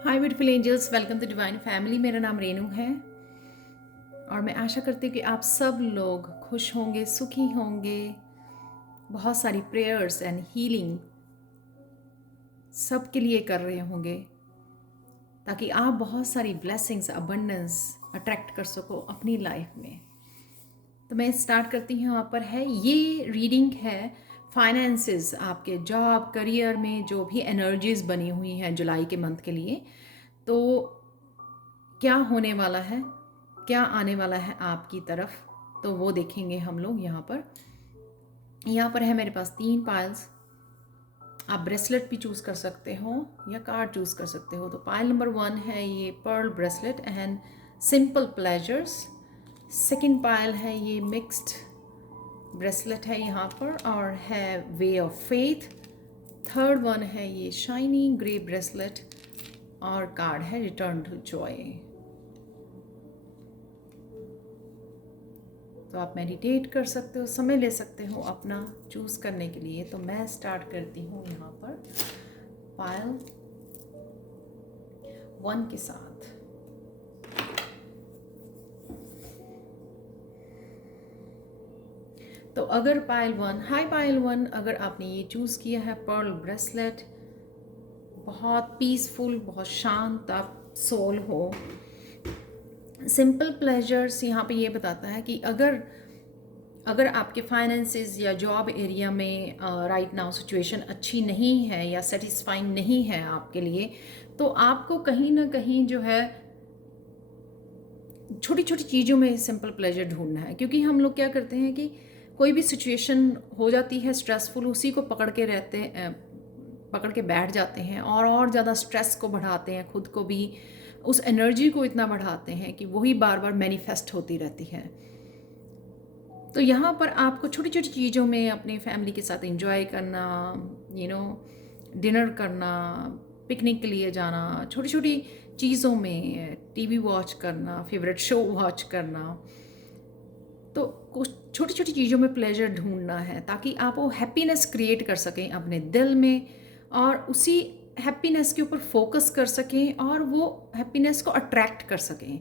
Hi beautiful angels, welcome to divine family. मेरा नाम रेनू है और मैं आशा करती हूँ कि आप सब लोग खुश होंगे, सुखी होंगे। बहुत सारी प्रेयर्स एंड हीलिंग सब के लिए कर रहे होंगे ताकि आप बहुत सारी ब्लेसिंग्स, अबंडेंस अट्रैक्ट कर सको अपनी लाइफ में। तो मैं स्टार्ट करती हूँ। यहाँ पर है ये रीडिंग है फाइनेंसेस, आपके जॉब करियर में जो भी एनर्जीज बनी हुई हैं जुलाई के मंथ के लिए। तो क्या होने वाला है, क्या आने वाला है आपकी तरफ, तो वो देखेंगे हम लोग। यहाँ पर है मेरे पास 3 पाइल्स। आप ब्रेसलेट भी चूज़ कर सकते हो या कार्ड चूज़ कर सकते हो। तो पाइल नंबर 1 है ये pearl bracelet and simple pleasures. Second pile है ये मिक्स्ड ब्रेसलेट है यहाँ पर और है way of faith. Third one है ये शाइनिंग ग्रे ब्रेसलेट और कार्ड है रिटर्न टू जॉय। तो आप मेडिटेट कर सकते हो, समय ले सकते हो अपना चूज़ करने के लिए। तो मैं स्टार्ट करती हूँ यहाँ पर पायल 1 के साथ। तो अगर पायल 1, हाय पायल 1, अगर आपने ये चूज़ किया है पर्ल ब्रेसलेट, बहुत पीसफुल, बहुत शांत आप सोल हो। सिंपल प्लेजर्स यहाँ पे ये बताता है कि अगर आपके फाइनेंसेस या जॉब एरिया में राइट नाउ सिचुएशन अच्छी नहीं है या सेटिस्फाइंग नहीं है आपके लिए, तो आपको कहीं ना कहीं जो है छोटी छोटी चीज़ों में सिंपल प्लेजर ढूंढना है। क्योंकि हम लोग क्या करते हैं कि कोई भी सिचुएशन हो जाती है स्ट्रेसफुल, उसी को पकड़ के बैठ जाते हैं और ज़्यादा स्ट्रेस को बढ़ाते हैं, खुद को भी उस एनर्जी को इतना बढ़ाते हैं कि वही बार बार मैनिफेस्ट होती रहती है। तो यहाँ पर आपको छोटी छोटी चीज़ों में अपने फैमिली के साथ एंजॉय करना, डिनर करना, पिकनिक के लिए जाना, छोटी छोटी चीज़ों में टीवी वॉच करना, फेवरेट शो वॉच करना। तो कुछ छोटी छोटी चीज़ों में प्लेजर ढूंढना है ताकि आप वो हैप्पीनेस क्रिएट कर सकें अपने दिल में और उसी हैप्पीनेस के ऊपर फोकस कर सकें और वो हैप्पीनेस को अट्रैक्ट कर सकें।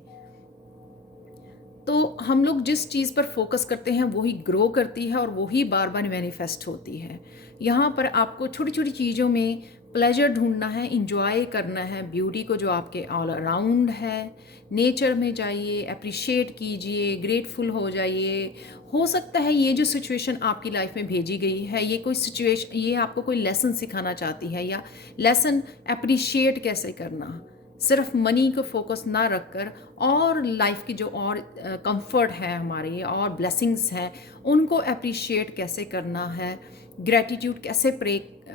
तो हम लोग जिस चीज़ पर फोकस करते हैं वही ग्रो करती है और वही बार बार मैनिफेस्ट होती है। यहाँ पर आपको छोटी छोटी चीज़ों में प्लेजर ढूंढना है, इंजॉय करना है ब्यूटी को जो आपके ऑल अराउंड है। नेचर में जाइए, अप्रिशिएट कीजिए, ग्रेटफुल हो जाइए। हो सकता है ये जो सिचुएशन आपकी लाइफ में भेजी गई है, ये कोई सिचुएशन, ये आपको कोई लेसन सिखाना चाहती है, या लेसन अप्रिशिएट कैसे करना, सिर्फ मनी को फोकस ना रखकर और लाइफ की जो और कंफर्ट है हमारे और ब्लेसिंग्स हैं उनको अप्रिशिएट कैसे करना है, ग्रेटिट्यूड कैसे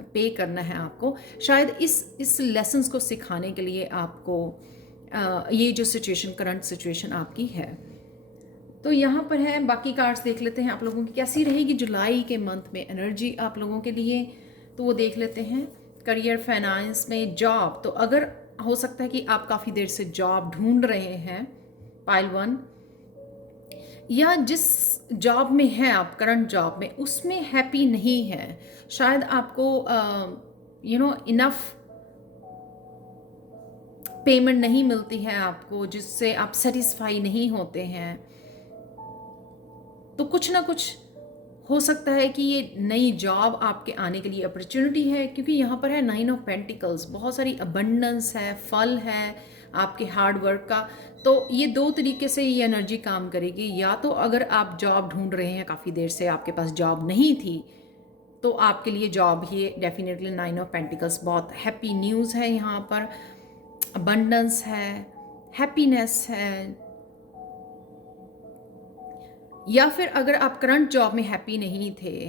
पे करना है आपको। शायद इस लेसन्स को सिखाने के लिए आपको ये जो सिचुएशन, करंट सिचुएशन आपकी है। तो यहाँ पर है, बाकी कार्ड्स देख लेते हैं आप लोगों की कैसी रहेगी जुलाई के मंथ में एनर्जी आप लोगों के लिए। तो वो देख लेते हैं। करियर, फाइनेंस में, जॉब। तो अगर हो सकता है कि आप काफ़ी देर से जॉब ढूंढ रहे हैं पाइल 1, या जिस जॉब में हैं आप, करंट जॉब में, उसमें हैप्पी नहीं है। शायद आपको इनफ पेमेंट नहीं मिलती है आपको, जिससे आप सेटिस्फाई नहीं होते हैं। तो कुछ ना कुछ हो सकता है कि ये नई जॉब आपके आने के लिए अपॉर्चुनिटी है। क्योंकि यहाँ पर है 9 ऑफ पेंटिकल्स, बहुत सारी अबंडेंस है, फल है आपके हार्ड वर्क का। तो ये 2 तरीके से ये एनर्जी काम करेगी। या तो अगर आप जॉब ढूंढ रहे हैं, काफ़ी देर से आपके पास जॉब नहीं थी, तो आपके लिए job he definitely 9 of pentacles बहुत हैप्पी न्यूज़ है। यहाँ पर अबंडेंस है, हैप्पीनेस है। या फिर अगर आप करंट जॉब में हैप्पी नहीं थे,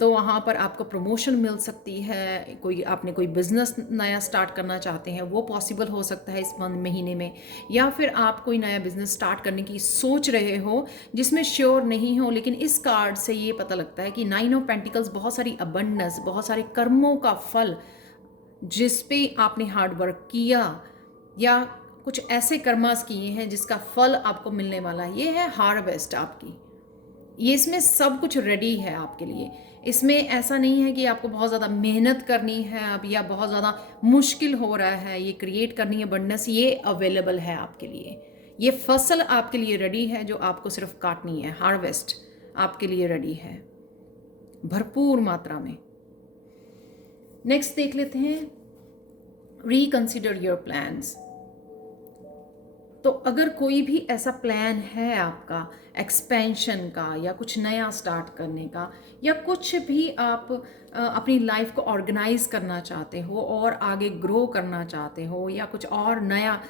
तो वहाँ पर आपको प्रमोशन मिल सकती है। आपने कोई बिजनेस नया स्टार्ट करना चाहते हैं, वो पॉसिबल हो सकता है इस महीने में। या फिर आप कोई नया बिजनेस स्टार्ट करने की सोच रहे हो जिसमें श्योर नहीं हो। लेकिन इस कार्ड से ये पता लगता है कि 9 ऑफ पेंटिकल्स बहुत सारी अबंडेंस, बहुत सारे कर्मों का फल, जिस पे आपने हार्ड वर्क किया या कुछ ऐसे कर्मास किए हैं जिसका फल आपको मिलने वाला है। ये है हार्वेस्ट आपकी। ये इसमें सब कुछ रेडी है आपके लिए। इसमें ऐसा नहीं है कि आपको बहुत ज़्यादा मेहनत करनी है अब, या बहुत ज़्यादा मुश्किल हो रहा है ये क्रिएट करनी है अबंडेंस। ये अवेलेबल है आपके लिए। ये फसल आपके लिए रेडी है जो आपको सिर्फ काटनी है। हार्वेस्ट आपके लिए रेडी है भरपूर मात्रा में। नेक्स्ट देख लेते हैं, रिकंसिडर योर प्लान्स। तो अगर कोई भी ऐसा प्लान है आपका एक्सपेंशन का, या कुछ नया स्टार्ट करने का, या कुछ भी आप अपनी लाइफ को ऑर्गेनाइज करना चाहते हो और आगे ग्रो करना चाहते हो, या कुछ और नया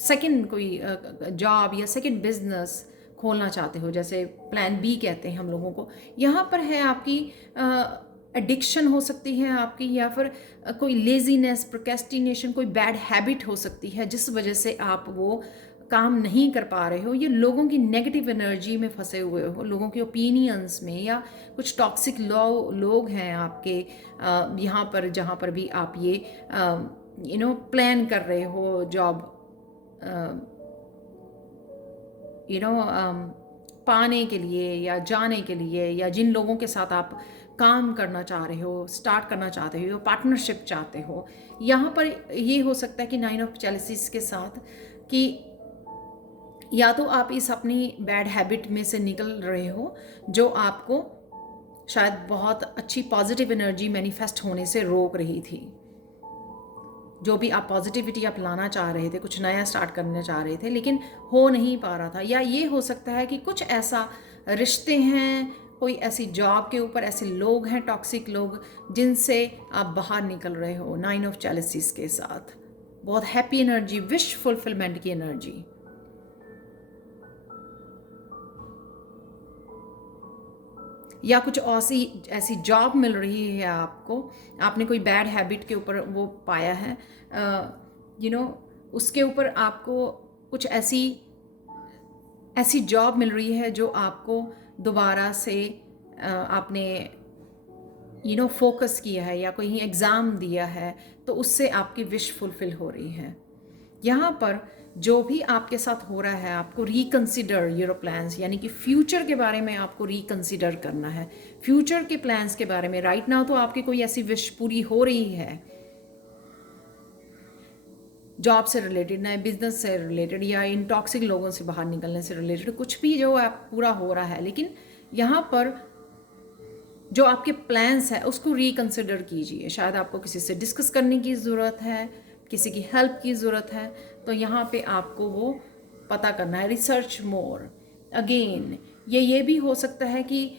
सेकंड कोई जॉब या सेकंड बिजनेस खोलना चाहते हो, जैसे प्लान बी कहते हैं हम लोगों को, यहाँ पर है आपकी एडिक्शन हो सकती है आपकी, या फिर कोई लेजीनेस, प्रोक्रेस्टिनेशन, कोई बैड हैबिट हो सकती है जिस वजह से आप वो काम नहीं कर पा रहे हो। ये लोगों की नेगेटिव एनर्जी में फंसे हुए हो, लोगों के ओपिनियंस में, या कुछ टॉक्सिक लोग हैं आपके यहाँ पर, जहाँ पर भी आप ये प्लान कर रहे हो जॉब पाने के लिए या जाने के लिए, या जिन लोगों के साथ आप काम करना चाह रहे हो, स्टार्ट करना चाहते हो, पार्टनरशिप चाहते हो। यहाँ पर ये हो सकता है कि 9 ऑफ चैलिसीस के साथ कि या तो आप इस अपनी बैड हैबिट में से निकल रहे हो जो आपको शायद बहुत अच्छी पॉजिटिव एनर्जी मैनिफेस्ट होने से रोक रही थी। जो भी आप पॉजिटिविटी आप लाना चाह रहे थे, कुछ नया स्टार्ट करना चाह रहे थे, लेकिन हो नहीं पा रहा था। या ये हो सकता है कि कुछ ऐसा रिश्ते हैं, कोई ऐसी जॉब के ऊपर ऐसे लोग हैं, टॉक्सिक लोग, जिनसे आप बाहर निकल रहे हो 9 ऑफ चैलिसीस के साथ। बहुत हैप्पी एनर्जी, विश फुलफिलमेंट की एनर्जी। या कुछ ऐसी जॉब मिल रही है आपको, आपने कोई बैड हैबिट के ऊपर वो पाया है, उसके ऊपर आपको कुछ ऐसी जॉब मिल रही है जो आपको दोबारा से आपने फोकस किया है, या कोई एग्ज़ाम दिया है तो उससे आपकी विश फुलफिल हो रही है। यहाँ पर जो भी आपके साथ हो रहा है, आपको रिकंसिडर योर प्लान्स, यानी कि फ्यूचर के बारे में आपको रिकंसिडर करना है। फ्यूचर के प्लान्स के बारे में राइट नाउ तो आपकी कोई ऐसी विश पूरी हो रही है जॉब से रिलेटेड, नए बिजनेस से रिलेटेड, या इन टॉक्सिक लोगों से बाहर निकलने से रिलेटेड, कुछ भी जो आप पूरा हो रहा है, लेकिन यहाँ पर जो आपके प्लान्स है उसको रिकंसिडर कीजिए। शायद आपको किसी से डिस्कस करने की ज़रूरत है, किसी की हेल्प की ज़रूरत है, तो यहाँ पे आपको वो पता करना है। Research more again. ये भी हो सकता है कि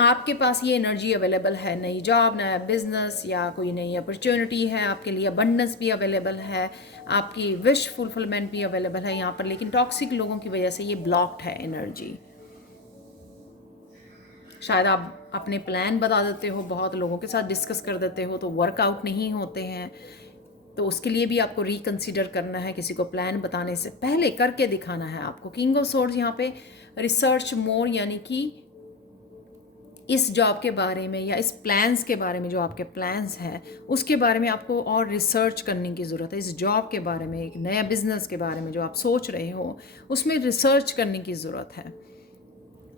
आपके पास ये एनर्जी अवेलेबल है, नई जॉब, नया बिजनेस, या कोई नई अपॉर्चुनिटी है आपके लिए, अबंडेंस भी अवेलेबल है, आपकी विश फुलफिलमेंट भी अवेलेबल है यहाँ पर, लेकिन टॉक्सिक लोगों की वजह से ये ब्लॉक्ड है एनर्जी। शायद आप अपने प्लान बता देते हो, बहुत लोगों के साथ डिस्कस कर देते हो, तो वर्कआउट नहीं होते हैं, तो उसके लिए भी आपको रिकंसिडर करना है। किसी को प्लान बताने से पहले करके दिखाना है आपको। किंग ऑफ सोर्ड्स यहाँ पे रिसर्च मोर, यानी कि इस जॉब के बारे में या इस प्लान्स के बारे में, जो आपके प्लान्स हैं उसके बारे में आपको और रिसर्च करने की ज़रूरत है। इस जॉब के बारे में, एक नया बिजनेस के बारे में जो आप सोच रहे हो, उसमें रिसर्च करने की ज़रूरत है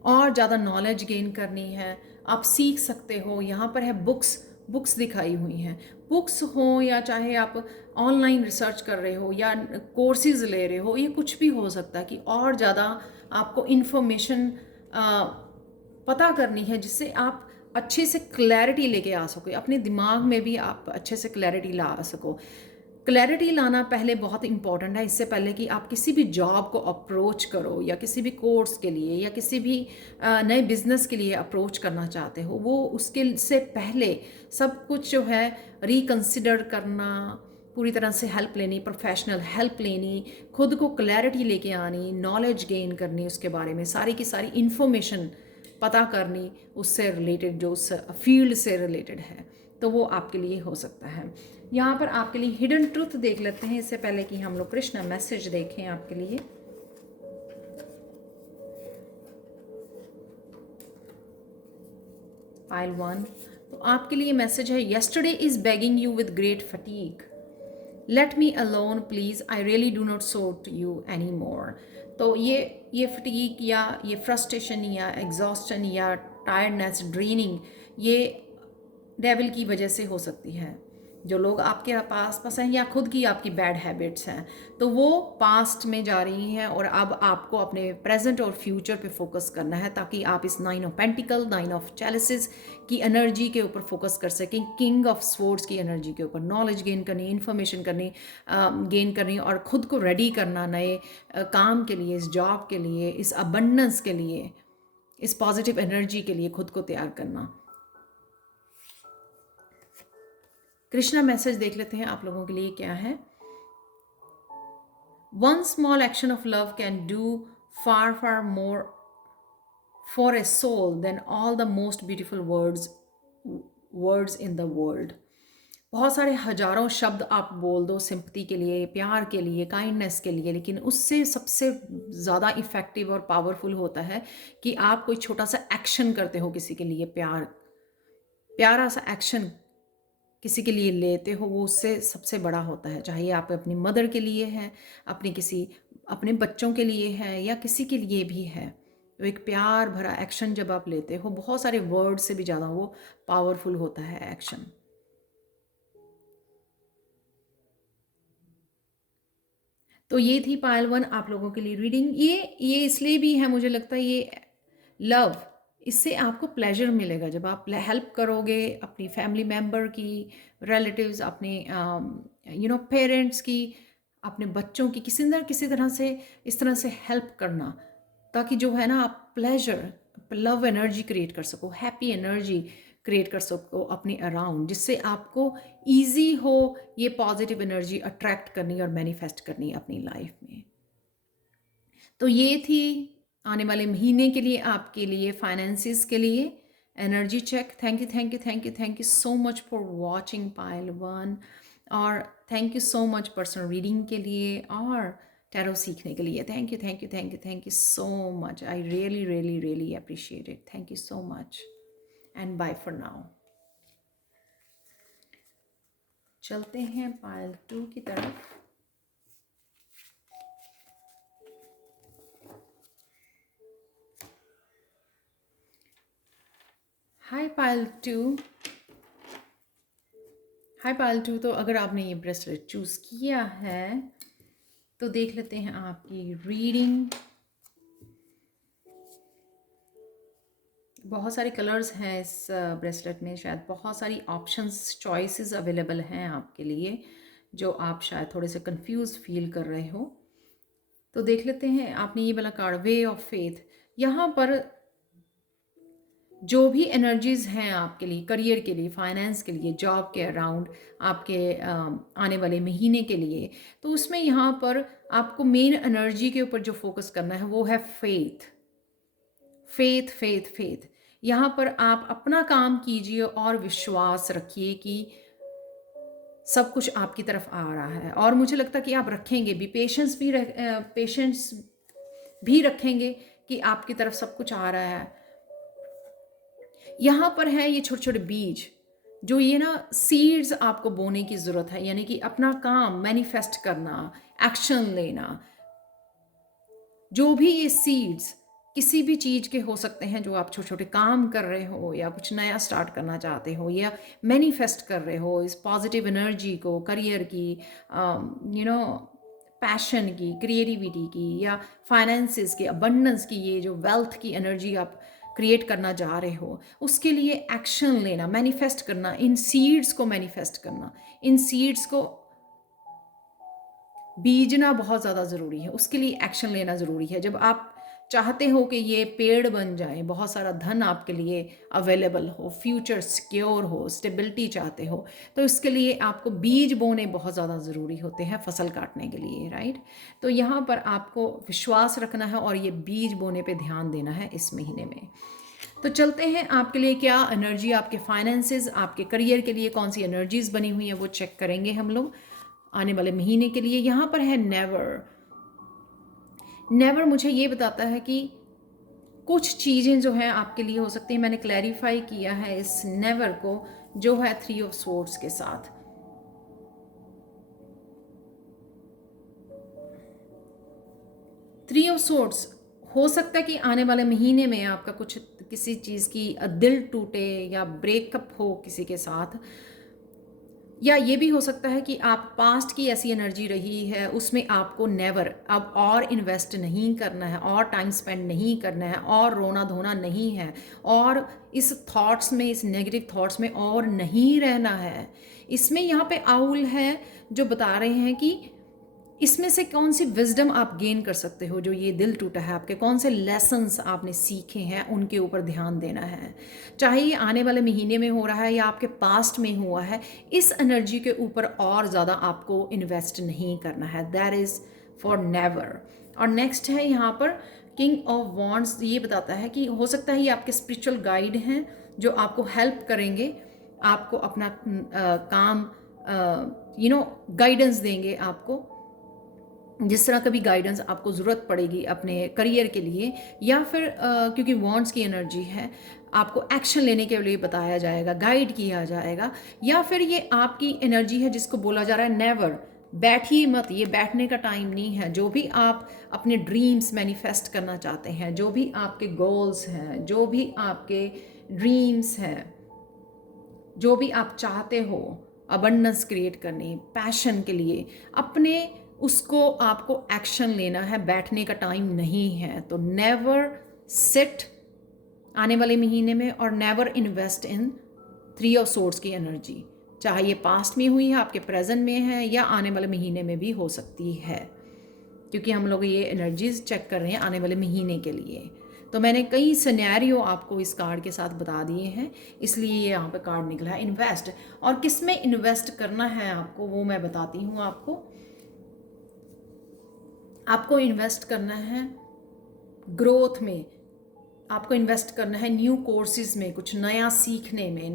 और ज़्यादा नॉलेज गेन करनी है। आप सीख सकते हो। यहाँ पर है बुक्स दिखाई हुई हैं। बुक्स हो, या चाहे आप ऑनलाइन रिसर्च कर रहे हो या कोर्सेज ले रहे हो, ये कुछ भी हो सकता है कि और ज़्यादा आपको इन्फॉर्मेशन पता करनी है, जिससे आप अच्छे से क्लैरिटी लेके आ सको, अपने दिमाग में भी आप अच्छे से क्लैरिटी ला सको। क्लैरिटी लाना पहले बहुत इंपॉर्टेंट है। इससे पहले कि आप किसी भी जॉब को अप्रोच करो, या किसी भी कोर्स के लिए, या किसी भी नए बिजनेस के लिए अप्रोच करना चाहते हो, वो उसके से पहले सब कुछ जो है रिकंसिडर करना, पूरी तरह से हेल्प लेनी, प्रोफेशनल हेल्प लेनी, खुद को क्लैरिटी लेके आनी, नॉलेज गेन करनी, उसके बारे में सारी की सारी इन्फॉर्मेशन पता करनी, उससे रिलेटेड, जो उस फील्ड से रिलेटेड है, तो वो आपके लिए हो सकता है। यहाँ पर आपके लिए हिडन ट्रूथ देख लेते हैं, इससे पहले कि हम लोग कृष्णा मैसेज देखें आपके लिए। पाइल 1, तो आपके लिए मैसेज है, yesterday is begging you with great fatigue, let me alone please, I really do not suit you any more. तो ये फटीग या ये फ्रस्ट्रेशन या एग्जॉस्टन या टायर्डनेस, ड्रेनिंग, ये डेविल की वजह से हो सकती है। जो लोग आपके पास हैं या खुद की आपकी बैड हैबिट्स हैं, तो वो पास्ट में जा रही हैं और अब आपको अपने प्रेजेंट और फ्यूचर पे फोकस करना है, ताकि आप इस 9 ऑफ पेंटिकल, 9 ऑफ चैलिसेस की एनर्जी के ऊपर फोकस कर सकें, किंग ऑफ स्वॉर्ड्स की एनर्जी के ऊपर नॉलेज गेन करनी, इन्फॉर्मेशन करनी, गेन करनी और ख़ुद को रेडी करना नए काम के लिए, इस जॉब के लिए, इस अबंडेंस के लिए, इस पॉजिटिव एनर्जी के लिए खुद को तैयार करना। कृष्णा मैसेज देख लेते हैं आप लोगों के लिए क्या है। One small action of love can do far far more for a soul than all the most beautiful words in the world. बहुत सारे हजारों शब्द आप बोल दो सिंपैथी के लिए, प्यार के लिए, काइंडनेस के लिए, लेकिन उससे सबसे ज़्यादा इफ़ेक्टिव और पावरफुल होता है कि आप कोई छोटा सा एक्शन करते हो किसी के लिए, प्यारा सा एक्शन किसी के लिए लेते हो, वो उससे सबसे बड़ा होता है। चाहे आप अपनी मदर के लिए है, अपने बच्चों के लिए है या किसी के लिए भी है, तो एक प्यार भरा एक्शन जब आप लेते हो, बहुत सारे वर्ड से भी ज़्यादा वो पावरफुल होता है एक्शन। तो ये थी पायल 1 आप लोगों के लिए रीडिंग। ये इसलिए भी है, मुझे लगता है ये लव, इससे आपको प्लेजर मिलेगा जब आप हेल्प करोगे अपनी फैमिली मेम्बर की, रिलेटिव्स, अपने पेरेंट्स की, अपने बच्चों की, किसी तरह से इस तरह से हेल्प करना, ताकि जो है ना आप प्लेजर, लव एनर्जी क्रिएट कर सको, हैप्पी एनर्जी क्रिएट कर सको अपने अराउंड, जिससे आपको ईजी हो ये पॉजिटिव एनर्जी अट्रैक्ट करनी और मैनिफेस्ट करनी अपनी लाइफ में। तो ये थी आने वाले महीने के लिए आपके लिए, फाइनेंसिस के लिए energy check. Thank you so much for watching Payal 1, और thank you so much personal reading के लिए और टैरो सीखने के लिए। Thank you so much. I really appreciate it. Thank you so much and bye for now. चलते हैं पायल 2 की तरफ। हाय पायल 2, तो अगर आपने ये ब्रेसलेट चूज़ किया है तो देख लेते हैं आपकी रीडिंग। बहुत सारे कलर्स हैं इस ब्रेसलेट में, शायद बहुत सारी ऑप्शंस, चॉइसेस अवेलेबल हैं आपके लिए, जो आप शायद थोड़े से कंफ्यूज फील कर रहे हो। तो देख लेते हैं, आपने ये वाला कार्ड, वे ऑफ फेथ। यहाँ पर जो भी एनर्जीज हैं आपके लिए, करियर के लिए, फाइनेंस के लिए, जॉब के अराउंड, आपके आने वाले महीने के लिए, तो उसमें यहाँ पर आपको मेन एनर्जी के ऊपर जो फोकस करना है वो है फेथ। यहाँ पर आप अपना काम कीजिए और विश्वास रखिए कि सब कुछ आपकी तरफ आ रहा है, और मुझे लगता है कि आप रखेंगे भी, पेशेंस भी रखेंगे कि आपकी तरफ सब कुछ आ रहा है। यहाँ पर है ये छोटे छोटे बीज, जो ये ना सीड्स आपको बोने की ज़रूरत है, यानी कि अपना काम मैनिफेस्ट करना, एक्शन लेना। जो भी ये सीड्स किसी भी चीज़ के हो सकते हैं, जो आप छोटे छोटे काम कर रहे हो या कुछ नया स्टार्ट करना चाहते हो या मैनिफेस्ट कर रहे हो, इस पॉजिटिव एनर्जी को, करियर की, पैशन की, क्रिएटिविटी की, या फाइनेंसिस की, अबंडेंस की, ये जो वेल्थ की एनर्जी आप क्रिएट करना जा रहे हो, उसके लिए एक्शन लेना, मैनिफेस्ट करना, इन सीड्स को मैनिफेस्ट करना, इन सीड्स को बीजना बहुत ज़्यादा ज़रूरी है। उसके लिए एक्शन लेना ज़रूरी है। जब आप चाहते हो कि ये पेड़ बन जाए, बहुत सारा धन आपके लिए अवेलेबल हो, फ्यूचर सिक्योर हो, स्टेबिलिटी चाहते हो, तो इसके लिए आपको बीज बोने बहुत ज़्यादा ज़रूरी होते हैं फसल काटने के लिए, राइट। तो यहाँ पर आपको विश्वास रखना है और ये बीज बोने पे ध्यान देना है इस महीने में। तो चलते हैं आपके लिए क्या एनर्जी, आपके फाइनेंसेस, आपके करियर के लिए कौन सी एनर्जीज बनी हुई हैं वो चेक करेंगे हम लोग आने वाले महीने के लिए। यहाँ पर है नेवर मुझे ये बताता है कि कुछ चीज़ें जो हैं आपके लिए हो सकती हैं। मैंने क्लैरिफाई किया है इस नेवर को, जो है 3 ऑफ स्वॉर्ड्स के साथ। 3 ऑफ सोर्ड्स, हो सकता है कि आने वाले महीने में आपका कुछ किसी चीज़ की दिल टूटे या ब्रेकअप हो किसी के साथ, या ये भी हो सकता है कि आप पास्ट की ऐसी एनर्जी रही है उसमें आपको नेवर अब और इन्वेस्ट नहीं करना है, और टाइम स्पेंड नहीं करना है, और रोना धोना नहीं है, और इस थॉट्स में, इस नेगेटिव थॉट्स में और नहीं रहना है। इसमें यहाँ पे आउल है जो बता रहे हैं कि इसमें से कौन सी विजडम आप गेन कर सकते हो। जो ये दिल टूटा है आपके, कौन से लेसन्स आपने सीखे हैं, उनके ऊपर ध्यान देना है। चाहे ये आने वाले महीने में हो रहा है या आपके पास्ट में हुआ है, इस एनर्जी के ऊपर और ज़्यादा आपको इन्वेस्ट नहीं करना है। That is for never. और नेक्स्ट है यहाँ पर किंग ऑफ वॉन्ड्स। ये बताता है कि हो सकता है ये आपके स्पिरिचुअल गाइड हैं जो आपको हेल्प करेंगे, आपको अपना काम गाइडेंस देंगे आपको, जिस तरह कभी गाइडेंस आपको ज़रूरत पड़ेगी अपने करियर के लिए, या फिर क्योंकि वॉन्ड्स की एनर्जी है, आपको एक्शन लेने के लिए बताया जाएगा, गाइड किया जाएगा। या फिर ये आपकी एनर्जी है जिसको बोला जा रहा है नेवर, बैठिए मत, ये बैठने का टाइम नहीं है। जो भी आप अपने ड्रीम्स मैनिफेस्ट करना चाहते हैं, जो भी आपके गोल्स हैं, जो भी आपके ड्रीम्स हैं, जो भी आप चाहते हो अबंडेंस क्रिएट करनी, पैशन के लिए अपने, उसको आपको एक्शन लेना है, बैठने का टाइम नहीं है। तो नेवर सिट आने वाले महीने में, और never invest in 3 of swords की एनर्जी। चाहे ये पास्ट में हुई है, आपके प्रेजेंट में है, या आने वाले महीने में भी हो सकती है, क्योंकि हम लोग ये एनर्जीज चेक कर रहे हैं आने वाले महीने के लिए। तो मैंने कई सिनेरियो आपको इस कार्ड के साथ बता दिए हैं, इसलिए ये यहाँ पे कार्ड निकला है इन्वेस्ट। और किस में इन्वेस्ट करना है आपको वो मैं बताती हूँ आपको। आपको इन्वेस्ट करना है ग्रोथ में, आपको इन्वेस्ट करना है न्यू कोर्सेज में, कुछ नया सीखने में।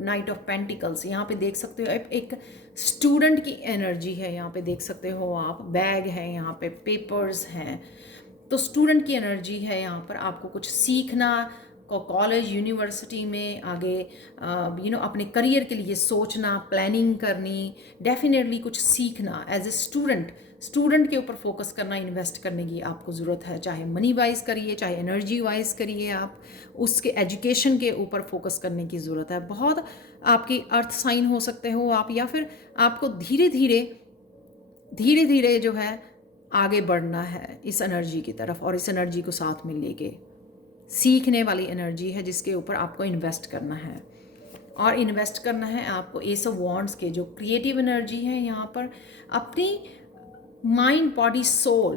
नाइट ऑफ पेंटिकल्स यहाँ पे देख सकते हो, एक स्टूडेंट की एनर्जी है यहाँ पे देख सकते हो आप। बैग है यहाँ पे, पेपर्स हैं, तो स्टूडेंट की एनर्जी है यहाँ पर। आपको कुछ सीखना, कॉलेज यूनिवर्सिटी में आगे अपने करियर के लिए सोचना, प्लानिंग करनी, डेफिनेटली कुछ सीखना एज ए स्टूडेंट के ऊपर फोकस करना, इन्वेस्ट करने की आपको ज़रूरत है। चाहे मनी वाइज करिए, चाहे एनर्जी वाइज करिए, आप उसके एजुकेशन के ऊपर फोकस करने की ज़रूरत है। बहुत आपके अर्थ साइन हो सकते हो आप, या फिर आपको धीरे धीरे जो है आगे बढ़ना है इस एनर्जी की तरफ, और इस एनर्जी को साथ में लेके सीखने वाली एनर्जी है जिसके ऊपर आपको इन्वेस्ट करना है। और इन्वेस्ट करना है आपको एस ऑफ वॉन्ड्स के, जो क्रिएटिव एनर्जी है यहाँ पर। अपनी माइंड, बॉडी, सोल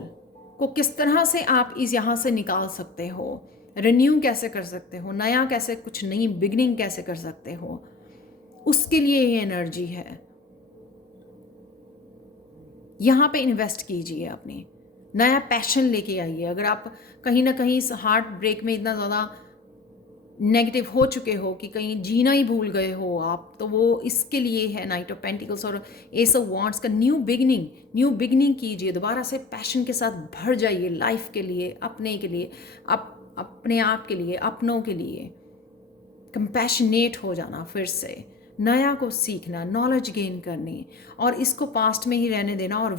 को किस तरह से आप इस यहाँ से निकाल सकते हो, रिन्यू कैसे कर सकते हो, नया कैसे, कुछ नई बिगनिंग कैसे कर सकते हो, उसके लिए ये एनर्जी है। यहाँ पे इन्वेस्ट कीजिए, अपनी नया पैशन लेके आइए। अगर आप कहीं ना कहीं इस हार्ट ब्रेक में इतना ज़्यादा नेगेटिव हो चुके हो कि कहीं जीना ही भूल गए हो आप, तो वो इसके लिए है नाइट ऑफ पेंटिकल्स और एस ऑफ वॉन्ड्स का न्यू बिगनिंग कीजिए। दोबारा से पैशन के साथ भर जाइए लाइफ के लिए, अपने के लिए, अपने आप के लिए, अपनों के लिए। कंपैशनेट हो जाना, फिर से नया को सीखना, नॉलेज गेन करनी, और इसको पास्ट में ही रहने देना, और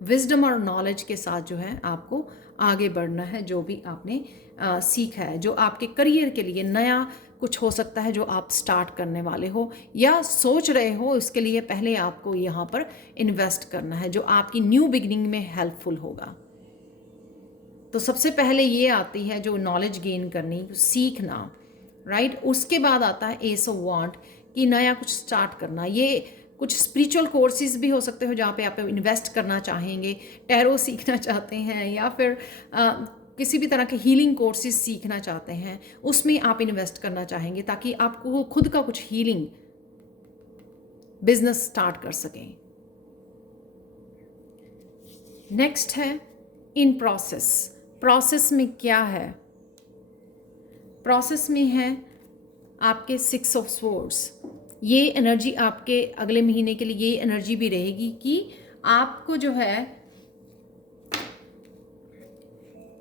विजडम और नॉलेज के साथ जो है आपको आगे बढ़ना है। जो भी आपने सीखा है, जो आपके करियर के लिए नया कुछ हो सकता है जो आप स्टार्ट करने वाले हो या सोच रहे हो, इसके लिए पहले आपको यहाँ पर इन्वेस्ट करना है, जो आपकी न्यू बिगनिंग में हेल्पफुल होगा। तो सबसे पहले ये आती है जो नॉलेज गेन करनी, सीखना, राइट। उसके बाद आता है एस ऑफ वॉन्ड कि नया कुछ स्टार्ट करना। ये कुछ स्पिरिचुअल कोर्सेज भी हो सकते हो जहाँ पे आप इन्वेस्ट करना चाहेंगे, टैरो सीखना चाहते हैं, या फिर किसी भी तरह के हीलिंग कोर्सेज सीखना चाहते हैं, उसमें आप इन्वेस्ट करना चाहेंगे ताकि आपको खुद का कुछ हीलिंग बिजनेस स्टार्ट कर सकें। नेक्स्ट है इन प्रोसेस में क्या है? प्रोसेस में है आपके 6 ऑफ स्वॉर्ड्स। ये एनर्जी आपके अगले महीने के लिए ये एनर्जी भी रहेगी कि आपको जो है,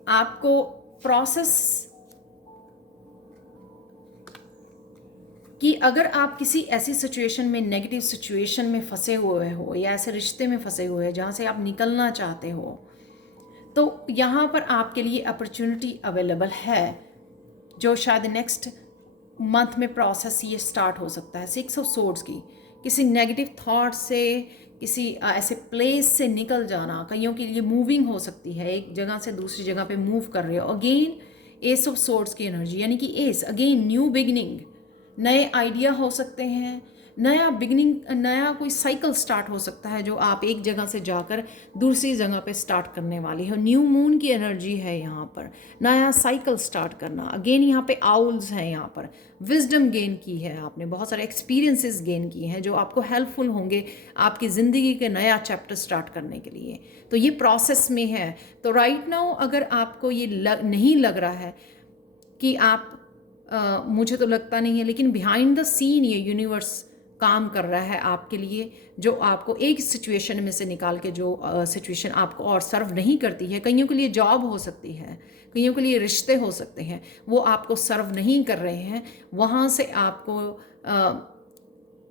आपको प्रोसेस कि अगर आप किसी ऐसी सिचुएशन में, नेगेटिव सिचुएशन में फंसे हुए हो या ऐसे रिश्ते में फंसे हुए हैं जहाँ से आप निकलना चाहते हो, तो यहाँ पर आपके लिए अपॉर्चुनिटी अवेलेबल है, जो शायद नेक्स्ट मंथ में प्रोसेस ये स्टार्ट हो सकता है। 6 ऑफ सोर्ड्स की किसी नेगेटिव थॉट से, किसी ऐसे प्लेस से निकल जाना, कईयों के लिए मूविंग हो सकती है, एक जगह से दूसरी जगह पे मूव कर रहे हो। अगेन एस ऑफ सोर्ड्स की एनर्जी, यानी कि एस अगेन न्यू बिगिनिंग, नए आइडिया हो सकते हैं, नया बिगिनिंग, नया कोई साइकिल स्टार्ट हो सकता है जो आप एक जगह से जाकर दूसरी जगह पे स्टार्ट करने वाली हो। न्यू मून की एनर्जी है यहाँ पर, नया साइकिल स्टार्ट करना। अगेन यहाँ पे आउल्स हैं, यहाँ पर विजडम गेन की है आपने, बहुत सारे एक्सपीरियंसेस गेन किए हैं जो आपको हेल्पफुल होंगे आपकी ज़िंदगी के नया चैप्टर स्टार्ट करने के लिए। तो ये प्रोसेस में है। तो राइट नाउ अगर आपको ये नहीं लग रहा है कि आप मुझे तो लगता नहीं है, लेकिन बिहाइंड द सीन ये यूनिवर्स काम कर रहा है आपके लिए, जो आपको एक सिचुएशन में से निकाल के, जो सिचुएशन आपको और सर्व नहीं करती है, कईयों के लिए जॉब हो सकती है, कईयों के लिए रिश्ते हो सकते हैं, वो आपको सर्व नहीं कर रहे हैं, वहाँ से आपको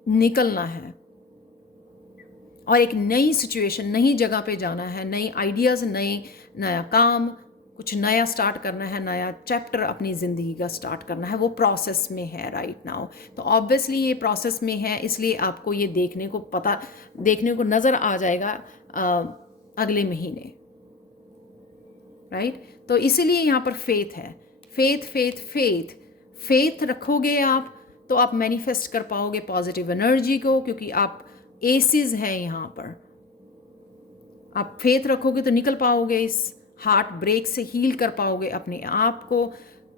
निकलना है और एक नई सिचुएशन, नई जगह पे जाना है, नई आइडियाज़, नया काम, कुछ नया स्टार्ट करना है, नया चैप्टर अपनी ज़िंदगी का स्टार्ट करना है। वो प्रोसेस में है राइट नाउ। तो ऑब्वियसली ये प्रोसेस में है, इसलिए आपको ये देखने को नज़र आ जाएगा अगले महीने, राइट। तो इसीलिए यहाँ पर फेथ है, फेथ फेथ फेथ फेथ रखोगे आप तो आप मैनिफेस्ट कर पाओगे पॉजिटिव एनर्जी को, क्योंकि आप एसिस हैं यहाँ पर। आप फेथ रखोगे तो निकल पाओगे इस हार्ट ब्रेक से, हील कर पाओगे अपने आप को,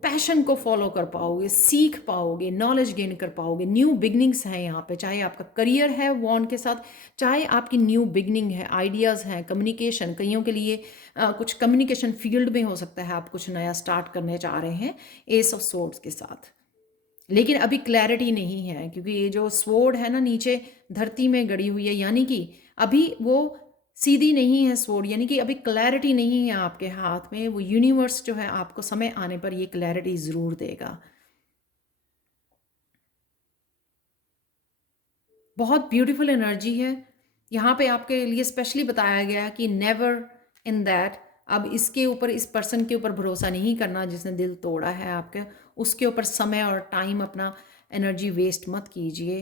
पैशन को फॉलो कर पाओगे, सीख पाओगे, नॉलेज गेन कर पाओगे। न्यू बिगनिंग्स हैं यहाँ पे, चाहे आपका करियर है वॉन्ड के साथ, चाहे आपकी न्यू बिगनिंग है, आइडियाज़ हैं, कम्युनिकेशन, कईयों के लिए कुछ कम्युनिकेशन फील्ड में हो सकता है आप कुछ नया स्टार्ट करने चाह रहे हैं एस ऑफ सोर्ड्स के साथ। लेकिन अभी क्लैरिटी नहीं है, क्योंकि ये जो स्वॉर्ड है ना नीचे धरती में गड़ी हुई है, यानी कि अभी वो सीधी नहीं है स्वॉर्ड, यानी कि अभी क्लैरिटी नहीं है आपके हाथ में। वो यूनिवर्स जो है आपको समय आने पर ये क्लैरिटी ज़रूर देगा। बहुत ब्यूटीफुल एनर्जी है यहाँ पे आपके लिए, स्पेशली बताया गया कि नेवर इन दैट, अब इसके ऊपर, इस पर्सन के ऊपर भरोसा नहीं करना जिसने दिल तोड़ा है आपके, उसके ऊपर समय और टाइम, अपना एनर्जी वेस्ट मत कीजिए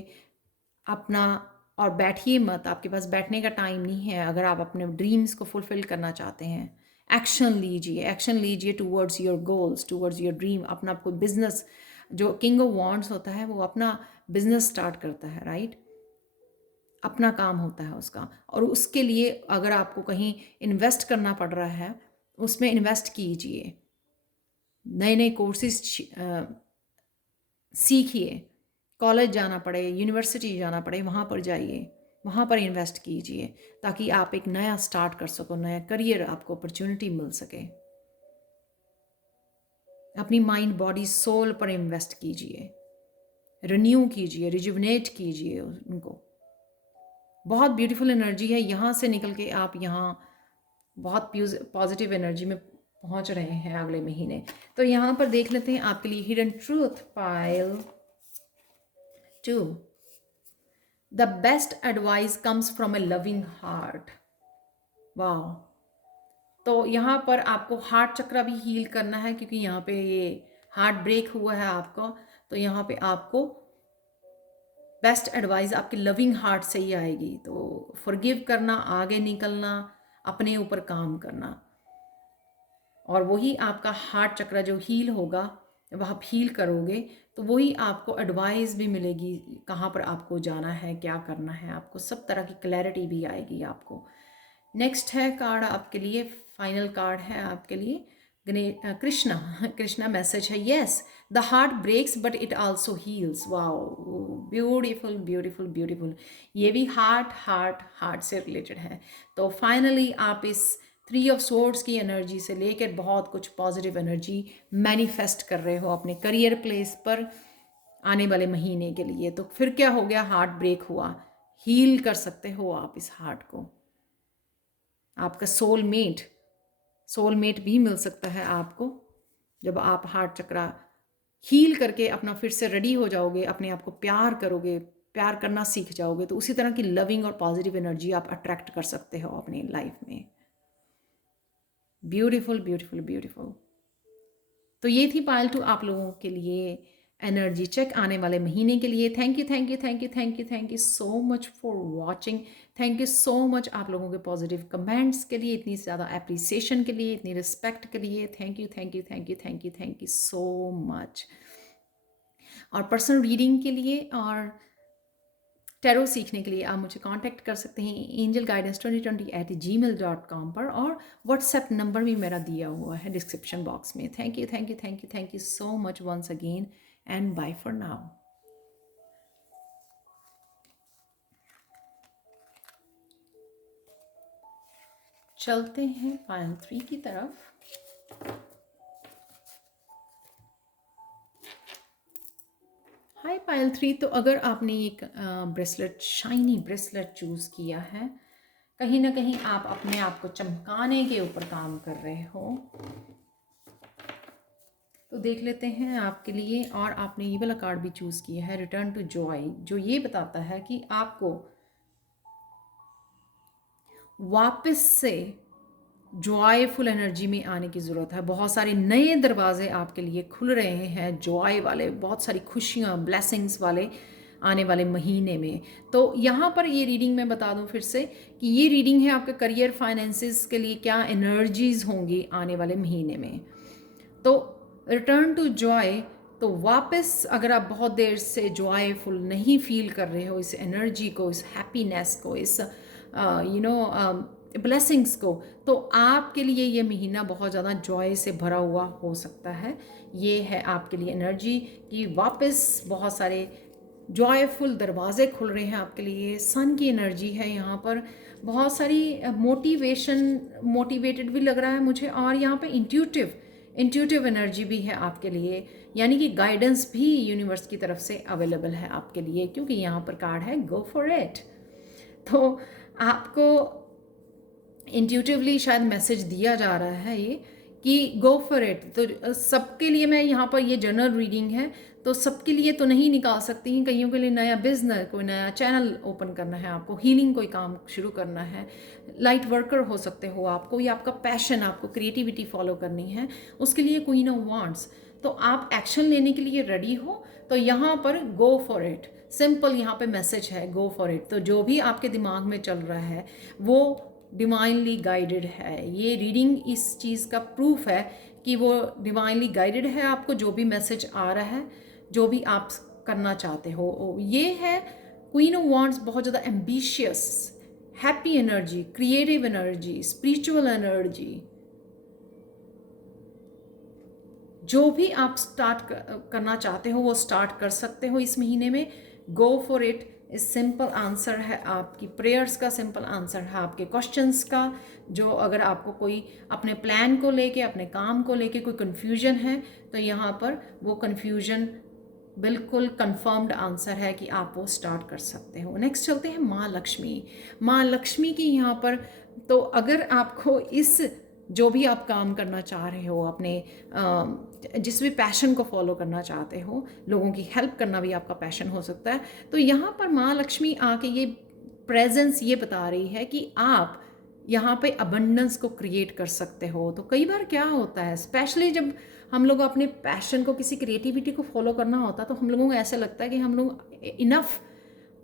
अपना, और बैठिए मत, आपके पास बैठने का टाइम नहीं है। अगर आप अपने ड्रीम्स को फुलफिल करना चाहते हैं, एक्शन लीजिए towards your goals, towards your dream. अपना कोई बिजनेस, जो किंग ऑफ वॉन्ड्स होता है वो अपना बिजनेस स्टार्ट करता है, राइट, अपना काम होता है उसका, और उसके लिए अगर आपको कहीं इन्वेस्ट करना पड़ रहा है, उसमें इन्वेस्ट कीजिए, नए नए कोर्सेज सीखिए, कॉलेज जाना पड़े, यूनिवर्सिटी जाना पड़े, वहाँ पर जाइए, वहाँ पर इन्वेस्ट कीजिए, ताकि आप एक नया स्टार्ट कर सको, नया करियर आपको अपॉर्चुनिटी मिल सके। अपनी माइंड, बॉडी, सोल पर इन्वेस्ट कीजिए, रिन्यू कीजिए, रिजुवनेट कीजिए उनको। बहुत ब्यूटीफुल एनर्जी है, यहाँ से निकल के आप यहाँ बहुत पॉजिटिव एनर्जी में पहुँच रहे हैं अगले महीने। तो यहाँ पर देख लेते हैं आपके लिए hidden truth pile 2। The best advice comes from A loving heart. वाह। तो यहाँ पर आपको हार्ट चक्र भी हील करना है, क्योंकि यहाँ पे ये हार्ट ब्रेक हुआ है आपका, तो यहाँ पे आपको बेस्ट एडवाइस आपके लविंग हार्ट से ही आएगी। तो फॉरगिव करना, आगे निकलना, अपने ऊपर काम करना, और वही आपका हार्ट चक्र जो हील होगा, जब आप हील करोगे तो वही आपको एडवाइस भी मिलेगी, कहाँ पर आपको जाना है, क्या करना है, आपको सब तरह की क्लैरिटी भी आएगी आपको। नेक्स्ट है कार्ड आपके लिए, फाइनल कार्ड है आपके लिए कृष्णा मैसेज है, yes the heart breaks but it also heals. Wow, beautiful beautiful beautiful. ये भी हार्ट से रिलेटेड है। तो फाइनली आप इस 3 ऑफ सोर्ड्स की एनर्जी से लेकर बहुत कुछ पॉजिटिव एनर्जी मैनिफेस्ट कर रहे हो अपने करियर प्लेस पर आने वाले महीने के लिए। तो फिर क्या हो गया, हार्ट ब्रेक हुआ, हील कर सकते हो आप इस हार्ट को। आपका सोलमेट भी मिल सकता है आपको, जब आप हार्ट चक्रा हील करके अपना फिर से रेडी हो जाओगे, अपने आप को प्यार करोगे, प्यार करना सीख जाओगे, तो उसी तरह की लविंग और पॉजिटिव एनर्जी आप अट्रैक्ट कर सकते हो अपनी लाइफ में। Beautiful beautiful beautiful. तो ये थी पायल टू आप लोगों के लिए एनर्जी चेक आने वाले महीने के लिए। Thank you thank you thank you thank you thank you so much for watching. Thank you so much आप लोगों के पॉजिटिव कमेंट्स के लिए, इतनी ज़्यादा अप्रिसिएशन के लिए, इतनी रिस्पेक्ट के लिए। Thank you thank you thank you thank you thank you so much. और पर्सनल रीडिंग के लिए और टैरो सीखने के लिए आप मुझे कांटेक्ट कर सकते हैं angelguidance2020@gmail.com पर, और व्हाट्सएप नंबर भी मेरा दिया हुआ है डिस्क्रिप्शन बॉक्स में। Thank you thank you thank you thank you so much once again and bye for now. चलते हैं पायल 3 की तरफ। हाय पायल 3, तो अगर आपने एक ब्रेसलेट, शाइनी ब्रेसलेट चूज़ किया है, कहीं ना कहीं आप अपने आप को चमकाने के ऊपर काम कर रहे हो, तो देख लेते हैं आपके लिए। और आपने ये वाला कार्ड भी चूज़ किया है, रिटर्न टू जॉय, जो ये बताता है कि आपको वापस से जॉयफुल एनर्जी में आने की ज़रूरत है। बहुत सारे नए दरवाजे आपके लिए खुल रहे हैं, जॉय वाले, बहुत सारी खुशियाँ, ब्लेसिंग्स वाले आने वाले महीने में। तो यहाँ पर ये रीडिंग मैं बता दूँ फिर से कि ये रीडिंग है आपके करियर, फाइनेंसिस के लिए क्या एनर्जीज़ होंगी आने वाले महीने में। तो रिटर्न टू जॉय, तो वापस अगर आप बहुत देर से जॉयफुल नहीं फील कर रहे हो, इस एनर्जी को, इस हैप्पीनेस को, इस ब्लेसिंग्स को, तो आपके लिए ये महीना बहुत ज़्यादा जॉय से भरा हुआ हो सकता है। ये है आपके लिए एनर्जी कि वापस बहुत सारे जॉयफुल दरवाजे खुल रहे हैं आपके लिए। सन की एनर्जी है यहाँ पर, बहुत सारी मोटिवेटेड भी लग रहा है मुझे। और यहाँ पे इंट्यूटिव एनर्जी भी है आपके लिए, यानी कि गाइडेंस भी यूनिवर्स की तरफ से अवेलेबल है आपके लिए, क्योंकि यहाँ पर कार्ड है गो फॉर इट। तो आपको इंट्यूटिवली शायद मैसेज दिया जा रहा है ये कि गो फॉर इट। तो सबके लिए मैं यहाँ पर, ये जनरल रीडिंग है तो सबके लिए तो नहीं निकाल सकती हैं। कईयों के लिए नया बिजनेस, कोई नया चैनल ओपन करना है आपको, हीलिंग कोई काम शुरू करना है, लाइट वर्कर हो सकते हो आप, कोई आपका पैशन, आपको क्रिएटिविटी फॉलो करनी है, उसके लिए क्वीन ऑफ वांड्स। तो आप एक्शन लेने के लिए रेडी हो, तो यहाँ पर गो फॉर इट, सिंपल यहाँ पे मैसेज है गो फॉर इट। तो जो भी आपके दिमाग में चल रहा है वो डिवाइनली गाइडेड है। ये रीडिंग इस चीज़ का प्रूफ है कि वो डिवाइनली गाइडेड है। आपको जो भी मैसेज आ रहा है, जो भी आप करना चाहते हो, ये है क्वीन ऑफ वांड्स, बहुत ज़्यादा ambitious, happy energy, creative energy, spiritual energy. जो भी आप स्टार्ट करना चाहते हो वो स्टार्ट कर सकते हो इस महीने में। गो फॉर इट इस सिंपल आंसर है आपकी प्रेयर्स का, सिंपल आंसर है आपके क्वेश्चंस का। जो अगर आपको कोई अपने प्लान को लेके, अपने काम को लेके कोई कन्फ्यूजन है, तो यहाँ पर वो कन्फ्यूजन बिल्कुल कंफर्म्ड आंसर है कि आप वो स्टार्ट कर सकते हो। नेक्स्ट चलते हैं माँ लक्ष्मी। माँ लक्ष्मी की यहाँ पर, तो अगर आपको इस जो भी आप काम करना चाह रहे हो, अपने जिस भी पैशन को फॉलो करना चाहते हो, लोगों की हेल्प करना भी आपका पैशन हो सकता है, तो यहाँ पर माँ लक्ष्मी आके ये प्रेजेंस ये बता रही है कि आप यहाँ पे अबंडेंस को क्रिएट कर सकते हो। तो कई बार क्या होता है, स्पेशली जब हम लोग अपने पैशन को, किसी क्रिएटिविटी को फॉलो करना होता है, तो हम लोगों को ऐसा लगता है कि हम लोग इनफ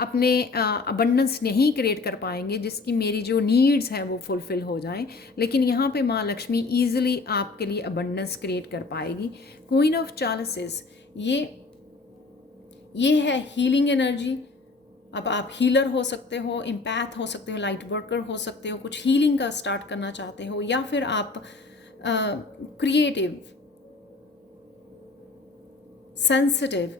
अपने अबंडेंस नहीं क्रिएट कर पाएंगे जिसकी मेरी जो नीड्स हैं वो फुलफ़िल हो जाएं। लेकिन यहाँ पे माँ लक्ष्मी ईजिली आपके लिए अबंडेंस क्रिएट कर पाएगी। क्वीन ऑफ चैलिसेस, ये है हीलिंग एनर्जी। अब आप हीलर हो सकते हो, एम्पैथ हो सकते हो, लाइट वर्कर हो सकते हो, कुछ हीलिंग का स्टार्ट करना चाहते हो, या फिर आप creative, sensitive,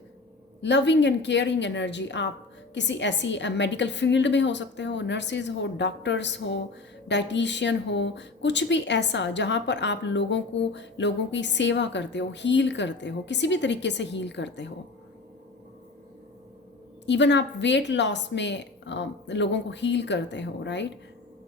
loving and caring energy, आप किसी ऐसी मेडिकल फील्ड में हो सकते हो, नर्सेज हो, डॉक्टर्स हो, डाइटिशियन हो, कुछ भी ऐसा जहाँ पर आप लोगों की सेवा करते हो, हील करते हो, किसी भी तरीके से हील करते हो। इवन आप वेट लॉस में लोगों को हील करते हो, राइट?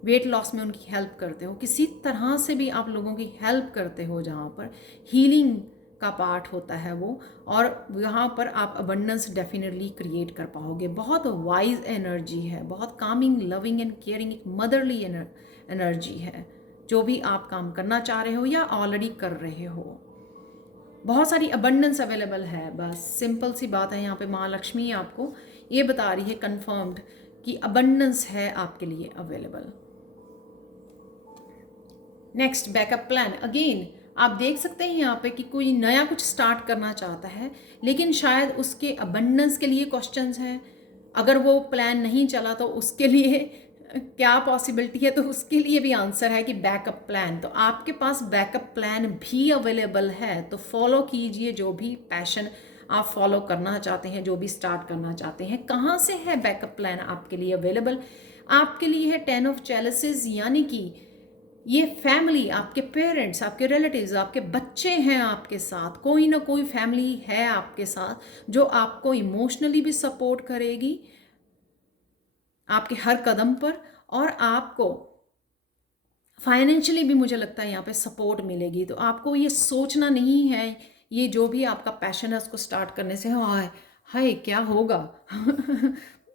वेट लॉस में उनकी हेल्प करते हो, किसी तरह से भी आप लोगों की हेल्प करते हो, जहाँ पर हीलिंग का पार्ट होता है वो, और यहाँ पर आप अबंडेंस डेफिनेटली क्रिएट कर पाओगे। बहुत वाइज एनर्जी है, बहुत कामिंग, लविंग एंड केयरिंग, एक मदरली एनर्जी है। जो भी आप काम करना चाह रहे हो या ऑलरेडी कर रहे हो। बहुत सारी अबंडेंस अवेलेबल है। बस सिंपल सी बात है, यहाँ पे माँ लक्ष्मी आपको ये बता रही है कंफर्म्ड कि अबंडेंस है आपके लिए available. Next, backup plan. Again आप देख सकते हैं यहाँ पे कि कोई नया कुछ स्टार्ट करना चाहता है, लेकिन शायद उसके अबंडेंस के लिए क्वेश्चंस हैं। अगर वो प्लान नहीं चला तो उसके लिए क्या पॉसिबिलिटी है, तो उसके लिए भी आंसर है कि बैकअप प्लान। तो आपके पास बैकअप प्लान भी अवेलेबल है। तो फॉलो कीजिए जो भी पैशन आप फॉलो करना चाहते हैं, जो भी स्टार्ट करना चाहते हैं। कहाँ से है बैकअप प्लान आपके लिए अवेलेबल? आपके लिए है 10 ऑफ चैलेंजेस, यानी कि ये फैमिली, आपके पेरेंट्स, आपके रिलेटिव्स, आपके बच्चे हैं आपके साथ, कोई ना कोई फैमिली है आपके साथ जो आपको इमोशनली भी सपोर्ट करेगी आपके हर कदम पर, और आपको फाइनेंशियली भी मुझे लगता है यहाँ पे सपोर्ट मिलेगी। तो आपको ये सोचना नहीं है, ये जो भी आपका पैशन है उसको स्टार्ट करने से हाय हाय क्या होगा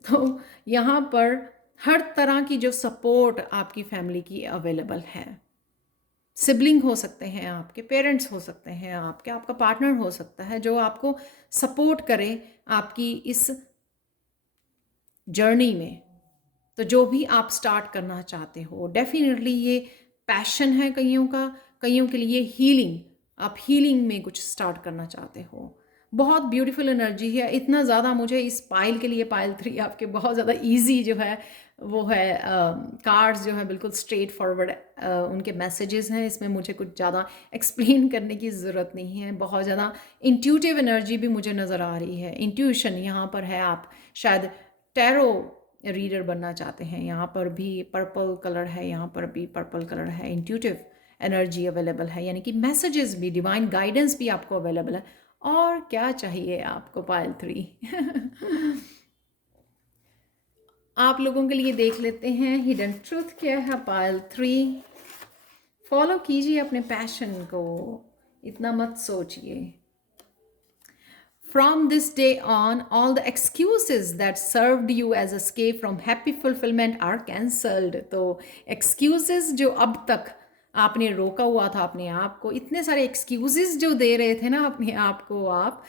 तो यहाँ पर हर तरह की जो सपोर्ट आपकी फैमिली की अवेलेबल है। सिबलिंग हो सकते हैं, आपके पेरेंट्स हो सकते हैं, आपका पार्टनर हो सकता है जो आपको सपोर्ट करे आपकी इस जर्नी में। तो जो भी आप स्टार्ट करना चाहते हो, डेफिनेटली ये पैशन है कईयों का, कईयों के लिए हीलिंग, आप हीलिंग में कुछ स्टार्ट करना चाहते हो। बहुत ब्यूटीफुल एनर्जी है। इतना ज़्यादा मुझे इस पाइल के लिए, पाइल 3 आपके बहुत ज़्यादा इजी जो है वो है, कार्ड्स जो है बिल्कुल स्ट्रेट फॉरवर्ड उनके मैसेजेस हैं। इसमें मुझे कुछ ज़्यादा एक्सप्लेन करने की ज़रूरत नहीं है। बहुत ज़्यादा इंट्यूटिव एनर्जी भी मुझे नज़र आ रही है, इंट्यूशन यहाँ पर है। आप शायद टैरो रीडर बनना चाहते हैं, यहाँ पर भी पर्पल कलर है, यहाँ पर भी पर्पल कलर है। इंट्यूटिव एनर्जी अवेलेबल है, यानी कि मैसेजेस भी, डिवाइन गाइडेंस भी आपको अवेलेबल है। और क्या चाहिए आपको पाइल 3 आप लोगों के लिए देख लेते हैं हिडन ट्रूथ क्या है पाइल 3। फॉलो कीजिए अपने पैशन को, इतना मत सोचिए। From this day on, all the excuses that served you as escape from happy fulfillment are cancelled। तो excuses जो अब तक आपने रोका हुआ था अपने आप को, इतने सारे excuses जो दे रहे थे ना अपने आप को आप,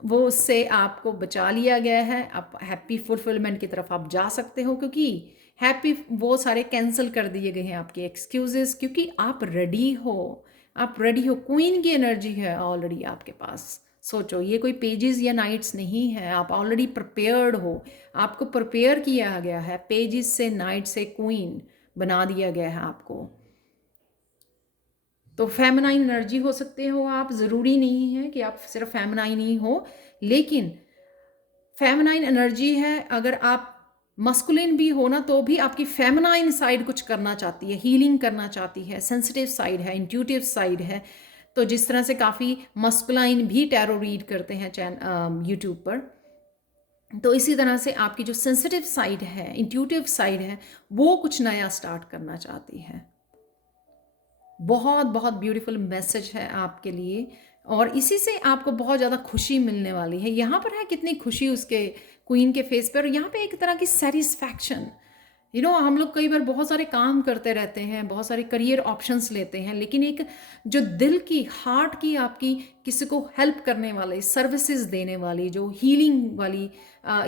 वो उससे आपको बचा लिया गया है। आप हैप्पी फुलफिलमेंट की तरफ आप जा सकते हो, क्योंकि हैप्पी वो सारे कैंसिल कर दिए गए हैं आपके एक्सक्यूजेस, क्योंकि आप रेडी हो। आप रेडी हो, क्वीन की एनर्जी है ऑलरेडी आपके पास। सोचो, ये कोई पेजेस या नाइट्स नहीं है, आप ऑलरेडी प्रिपेयर्ड हो। आपको प्रिपेयर किया गया है, पेजेस से, नाइट से क्वीन बना दिया गया है आपको। तो फेमिनाइन एनर्जी हो सकते हो आप, ज़रूरी नहीं है कि आप सिर्फ फेमिनाइन ही हो, लेकिन फेमिनाइन एनर्जी है। अगर आप मस्कुलिन भी हो ना, तो भी आपकी फेमिनाइन साइड कुछ करना चाहती है, हीलिंग करना चाहती है, सेंसिटिव साइड है, इंट्यूटिव साइड है। तो जिस तरह से काफ़ी मस्कुलाइन भी टैरो रीड करते हैं यूट्यूब पर, तो इसी तरह से आपकी जो सेंसिटिव साइड है, इंट्यूटिव साइड है, वो कुछ नया स्टार्ट करना चाहती है। बहुत बहुत ब्यूटीफुल मैसेज है आपके लिए, और इसी से आपको बहुत ज़्यादा खुशी मिलने वाली है। यहाँ पर है कितनी खुशी उसके क्वीन के फेस पर, और यहाँ पे एक तरह की सेटिस्फैक्शन। हम लोग कई बार बहुत सारे काम करते रहते हैं, बहुत सारे करियर ऑप्शंस लेते हैं, लेकिन एक जो दिल की, हार्ट की, आपकी किसी को हेल्प करने वाली, सर्विसेज देने वाली, जो हीलिंग वाली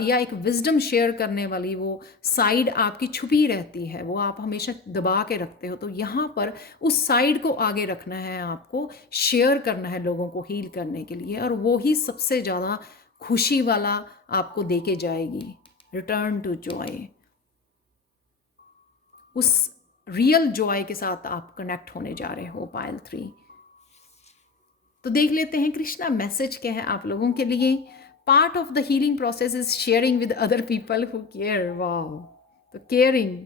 या एक विजडम शेयर करने वाली वो साइड आपकी छुपी रहती है, वो आप हमेशा दबा के रखते हो। तो यहाँ पर उस साइड को आगे रखना है, आपको शेयर करना है लोगों को हील करने के लिए, और वो ही सबसे ज़्यादा खुशी वाला आपको दे के जाएगी। रिटर्न टू जॉय, उस रियल जॉय के साथ आप कनेक्ट होने जा रहे हो पाइल 3। तो देख लेते हैं कृष्णा मैसेज क्या है आप लोगों के लिए। Part of the healing process is sharing with other people who care. Wow, तो केयरिंग,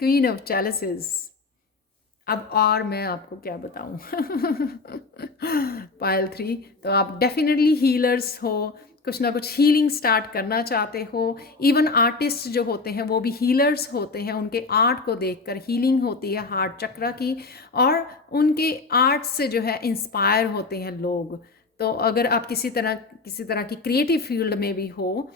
क्वीन ऑफ चैलेंजेस। अब और मैं आपको क्या बताऊं पाइल 3, तो आप डेफिनेटली हीलर्स हो, कुछ ना कुछ हीलिंग स्टार्ट करना चाहते हो। इवन आर्टिस्ट जो होते हैं वो भी हीलर्स होते हैं, उनके आर्ट को देखकर हीलिंग होती है हार्ट चक्रा की, और उनके आर्ट से जो है इंस्पायर होते हैं लोग। तो अगर आप किसी तरह की क्रिएटिव फील्ड में भी हो,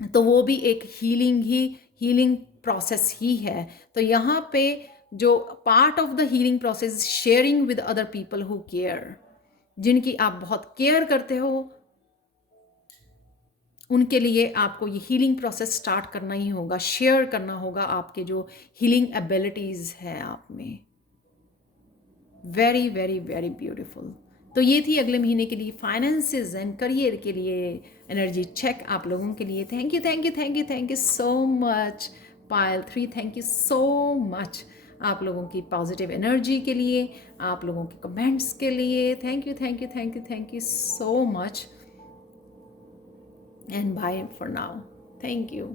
तो वो भी एक हीलिंग प्रोसेस ही है। तो यहाँ पे जो part of the healing process sharing with other people who care, जिनकी आप बहुत केयर करते हो, उनके लिए आपको ये हीलिंग प्रोसेस स्टार्ट करना ही होगा, शेयर करना होगा आपके जो हीलिंग एबिलिटीज़ हैं आप में। Very very very beautiful. तो ये थी अगले महीने के लिए फाइनेंसेस एंड करियर के लिए एनर्जी चेक आप लोगों के लिए। Thank you thank you thank you thank you so much Payal 3, thank you so much आप लोगों की पॉजिटिव एनर्जी के लिए, आप लोगों के कमेंट्स के लिए। Thank you thank you thank you thank you so much and bye for now. Thank you.